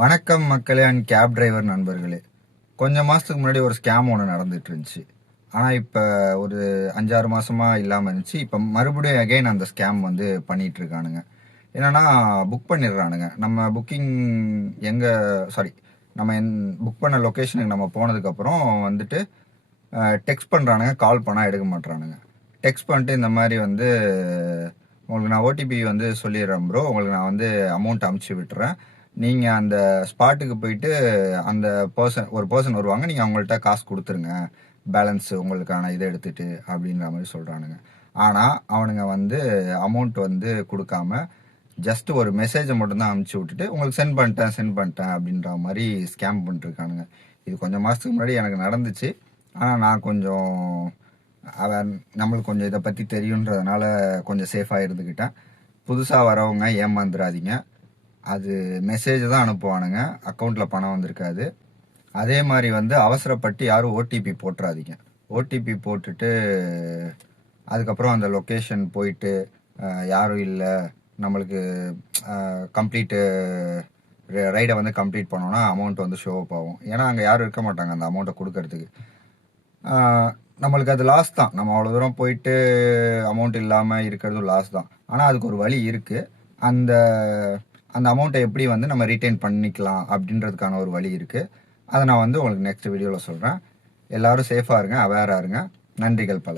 வணக்கம் மக்களே and cab driver நண்பர்களே. கொஞ்சம் மாதத்துக்கு முன்னாடி ஒரு ஸ்கேம் ஒன்று நடந்துட்டு இருந்துச்சு. ஆனால் இப்போ ஒரு 5-6 மாதமாக இல்லாமல் இருந்துச்சு. இப்போ மறுபடியும் அகைன் அந்த ஸ்கேம் வந்து பண்ணிட்டு இருக்கானுங்க. என்னன்னா புக் பண்ணிடுறானுங்க. நம்ம புக்கிங் எங்கே சாரி நம்ம புக் பண்ண லொக்கேஷனுக்கு நம்ம போனதுக்கப்புறம் வந்துட்டு டெக்ஸ்ட் பண்ணுறானுங்க. கால் பண்ணால் எடுக்க மாட்டுறானுங்க. டெக்ஸ்ட் பண்ணிட்டு இந்த மாதிரி வந்து உங்களுக்கு நான் ஓடிபி வந்து சொல்லிடுறேன் ப்ரோ, உங்களுக்கு நான் வந்து அமௌண்ட் அமுச்சு விட்டுறேன், நீங்கள் அந்த ஸ்பாட்டுக்கு போயிட்டு அந்த ஒரு பர்சன் வருவாங்க, நீங்கள் அவங்கள்ட்ட காசு கொடுத்துருங்க, பேலன்ஸ் உங்களுக்கான இதை எடுத்துட்டு அப்படின்ற மாதிரி சொல்கிறானுங்க. ஆனால் அவனுங்க வந்து அமௌண்ட் வந்து கொடுக்காம ஜஸ்ட் ஒரு மெசேஜை மட்டும்தான் அனுப்பிச்சி விட்டுட்டு உங்களுக்கு சென்ட் பண்ணிட்டேன் அப்படின்ற மாதிரி ஸ்கேம் பண்ணிட்டுருக்கானுங்க. இது கொஞ்சம் மாதத்துக்கு முன்னாடி எனக்கு நடந்துச்சு. ஆனால் நான் கொஞ்சம் நம்மளுக்கு கொஞ்சம் இதை பற்றி தெரியுன்றதுனால கொஞ்சம் சேஃபாக இருந்துக்கிட்டேன். புதுசாக வரவங்க ஏமாந்துடாதீங்க. அது மெசேஜ் தான் அனுப்புவானுங்க, அக்கௌண்ட்டில் பணம் வந்திருக்காது. அதே மாதிரி வந்து அவசரப்பட்டு யாரும் ஓடிபி போட்டுறாதீங்க. ஓடிபி போட்டுட்டு அதுக்கப்புறம் அந்த லொக்கேஷன் போயிட்டு யாரும் இல்லை, நம்மளுக்கு கம்ப்ளீட்டு ரைடை வந்து கம்ப்ளீட் பண்ணோன்னா அமௌண்ட் வந்து ஷோ அப் ஆகும். ஏன்னா அங்கே யாரும் இருக்க மாட்டாங்க அந்த அமௌண்ட்டை கொடுக்கறதுக்கு. நம்மளுக்கு அது லாஸ் தான். நம்ம அவ்வளோ தூரம் போயிட்டு அமௌண்ட் இல்லாமல் இருக்கிறதும் லாஸ் தான். ஆனால் அதுக்கு ஒரு வழி இருக்குது. அந்த அந்த அமௌண்ட்டை எப்படி வந்து நம்ம ரீட்டைன் பண்ணிக்கலாம் அப்படின்றதுக்கான ஒரு வழி இருக்குது. அதை நான் வந்து உங்களுக்கு நெக்ஸ்ட் வீடியோவில் சொல்கிறேன். எல்லோரும் சேஃபாக இருங்க, அவேராக இருங்க. நன்றிகள் பல.